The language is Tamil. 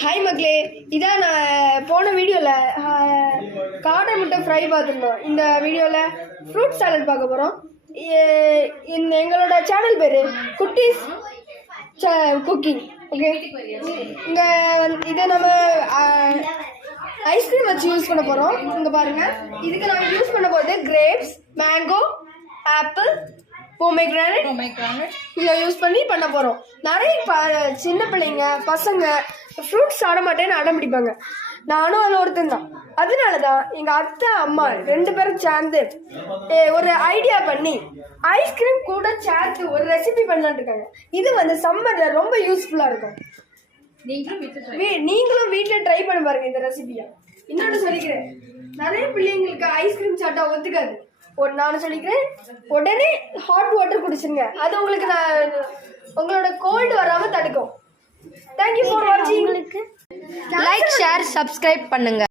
ஹாய் மக்களே, இதான் நான் போன வீடியோவில் காடை முட்டை ஃப்ரை பார்த்துருந்தோம். இந்த வீடியோவில் ஃப்ரூட் சாலட் பார்க்க போகிறோம். எங்களோட சேனல் பேர் குட்டீஸ் குக்கிங். ஓகே, இங்கே இதை நம்ம ஐஸ்கிரீம் வச்சு யூஸ் பண்ண போகிறோம். இங்கே பாருங்கள், இதுக்கு நம்ம யூஸ் பண்ண போகிறது கிரேப்ஸ், மேங்கோ, ஆப்பிள், பொமேக்ரானட் இதை யூஸ் பண்ண போகிறோம். நிறைய சின்ன பிள்ளைங்க பசங்க ஃப்ரூட்ஸ் சாப்பிட மாட்டேன்னு அடம் பிடிப்பாங்க. நானும் அதில் ஒருத்தன் தான். அதனால தான் எங்கள் அத்தை அம்மா 2 பேரும் சேர்ந்து ஒரு ஐடியா பண்ணி ஐஸ்கிரீம் கூட சேர்த்து ஒரு ரெசிபி பண்ணலான்னு இருக்காங்க. இது சம்மரில் ரொம்ப யூஸ்ஃபுல்லாக இருக்கும். நீங்களும் வீட்டில் ட்ரை பண்ண பாருங்க இந்த ரெசிபியை. இன்னொன்று சொல்லிக்கிறேன், நிறைய பிள்ளைங்களுக்கு ஐஸ்கிரீம் சாப்பிட்டா ஒத்துக்காது. நான் சொல்லிக்கிறேன், உடனே ஹாட் வாட்டர் குடிச்சிருங்க. அது உங்களுக்கு உங்களோட கோல்டு வராமல் தடுக்கும். தேங்க்யூ ஃபார் வாட்சிங். லைக், ஷேர், சப்ஸ்கிரைப் பண்ணுங்க.